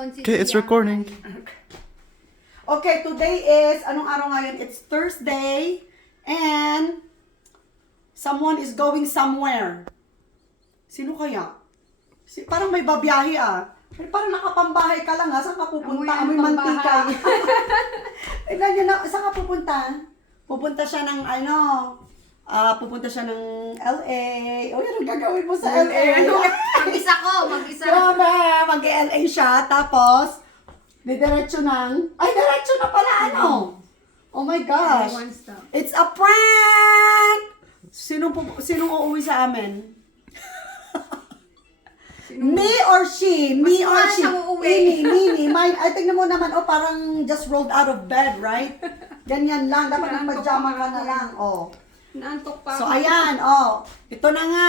ngayon si Okay, it's Tia. recording. Okay, today is, anong araw ngayon? It's Thursday, and someone is going somewhere. Sino kaya? Parang may babiyahe Parang nakapambahay ka lang Saan ka pupunta? Amoy ang mantika. pambahay. Tignan nyo na, saan ka pupunta? Pupunta siya ng pupunta siya ng LA. O yan ang gagawin mo sa LA. Mag-isa ko, mag-isa. Grabe, mag-LA siya, tapos, diretso diretso na pala, Oh my gosh. One stop. It's a prank! Sinong uuwi sa amin? Me or she? Me or wala she? siyang uuwi. Mini. Ay, tingnan mo naman, parang just rolled out of bed, right? Ganyan lang, dapat ng Naantok pajama pa ka na ako lang, Naantok pa So, ako. ayan, ito na nga,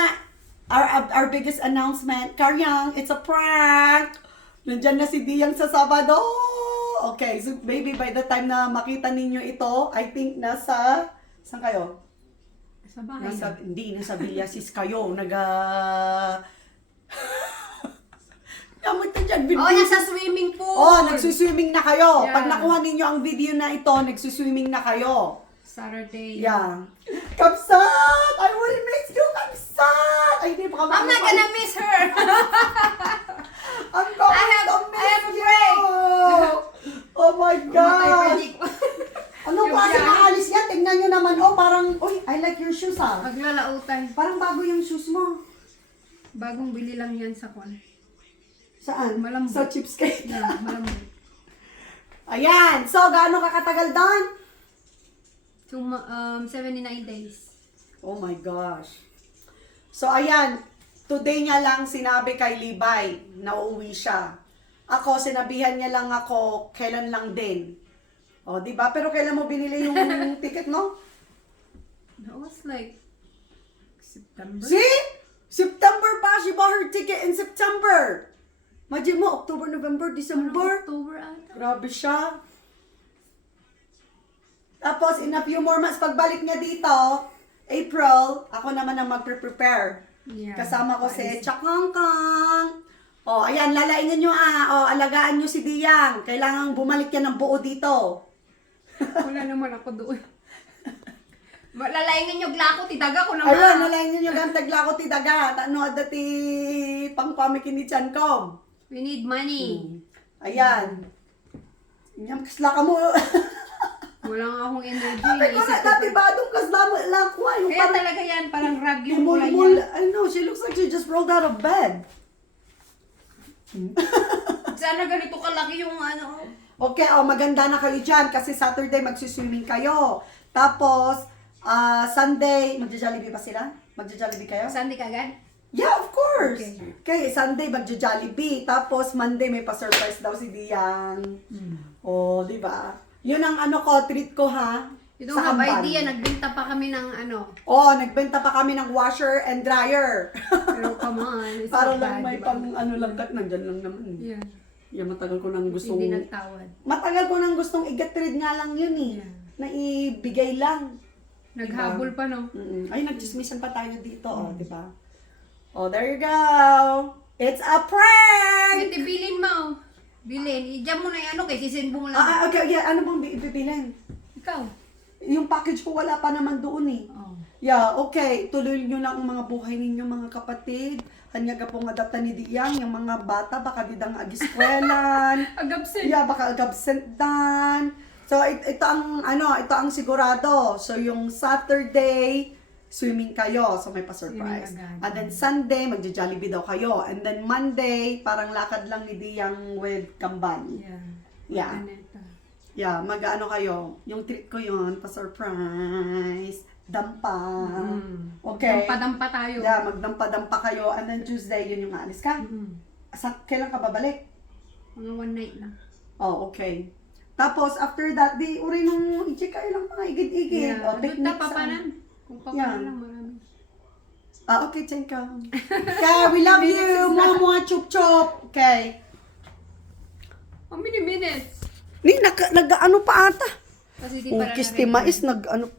our biggest announcement. Karyang, it's a prank! Nandyan na si Diyang sa Sabado! Okay, so maybe by the time na makita ninyo ito, I think saan kayo? Sa bahay. Nasa Villasis kayo, Yamot na dyan, Nasa swimming pool. nagsuswimming na kayo. Yeah. Pag nakuha ninyo ang video na ito, nagsuswimming na kayo. Saturday. Yeah. Kapsat! I will miss you, Kapsat! Ay, hindi baka I'm not gonna miss her. I'm going I have to a miss break. you! Oh my God! Anong Yung klase yan. na alis yan? Tingnan nyo naman, parang, I like your shoes, Maglalautan. Parang bago yung shoes mo. Bagong bili lang yan sa kwan. Saan? Malambot. Sa cheapskate. Yeah, malambot. Ayan! So, gaano ka katagal doon? 79 days. Oh my gosh. So, ayan. Today niya lang sinabi kay Libay na uuwi siya. Ako, sinabihan niya lang ako, kailan lang din. O, di ba? Pero kailan mo binili yung ticket, no? That was like September. See? September pa. She bought her ticket in September. Imagine mo, October, November, December. October ata. Grabe siya. Tapos, in a few more months, pagbalik niya dito, April, ako naman ang magpre-prepare. Yeah. Kasama ko si Chakangkang. O, ayan, lalaingin nyo alagaan nyo si Diyang. Kailangan bumalik yan ng buo dito. Wala naman ako doon. Lalaingin yung glako, tidaga ko naman. Ayun, lalaingin nyo gantag lako ti daga. Ano, dati pang-kwami kinichan ko. We need money. Ayan. Inyam, kasla ka mo. Wala nga akong energy. Sabi ko na, Isip ko dati pa- ba itong kasla mo lang ko. Yung Kaya talaga yan, parang rag yung kulay mul, niya. I know, she looks like she just rolled out of bed. Sana ganito kalaki yung ano. Okay, maganda na kayo dyan kasi Saturday magsiswimming kayo. Tapos, Sunday, magja-jollibee pa sila? Magja-jollibee kayo? Sunday kagad? Yeah, of course. Okay. Okay, Sunday magja-jollibee. Tapos, Monday may pa-surprise daw si Diyang. Oh, di ba? Yun ang treat ko You don't have idea, nagbenta pa kami ng ano. Oh, nagbenta pa kami ng washer and dryer. Pero come on, it's Para not lang bad, may diba? pang lang nandyan lang naman. Yeah. Yeah, matagal ko nang gustong... Hindi nagtawad. Matagal ko nang gustong i-get-rid nga lang yun Yeah. Na ibigay lang. Naghabol pa, no? Ay, nagchismisan pa tayo dito, di ba? Oh, there you go. It's a prank! Ito, bilin mo. Bilin. I-jam mo na yung ano, kay sisend mo lang. Okay. Ano bang ibibilin? Ikaw. Yung package ko wala pa naman doon Oh. Yeah, okay. Tuloy nyo lang ang mga buhay ninyo, mga kapatid. Hanya ka pong adapta ni Diyang, yung mga bata, baka didang agiskwelan. Agabsin. Yeah, baka agabsent dan. So, ito ang sigurado. So, yung Saturday, swimming kayo. So, may pa-surprise. Swimming agad. And then Sunday, magja-jollibee daw kayo. And then Monday, parang lakad lang ni Diyang with Kamban. Yeah. Yeah. Aneta. Yeah, mag-ano kayo. Yung treat ko yun, pa-surprise. Dampa. Okay. Dampa-dampa tayo. Yeah, magdampa-dampa kayo. And then Tuesday, yun yung aalis ka. Kailan ka babalik? Mga one night lang. Oh, okay. Tapos, after that, di, uri nung i-check kayo lang mga igid-igid. Yeah. O, Doon picnic na sa- papanan. Kung papanan Yeah. lang, marami. Okay, Chenka. Okay, we love you. Mga chup-chup. Okay. How many minutes? Ni, nag-ano pa ata? Kasi di para Kis ti mais, nag-ano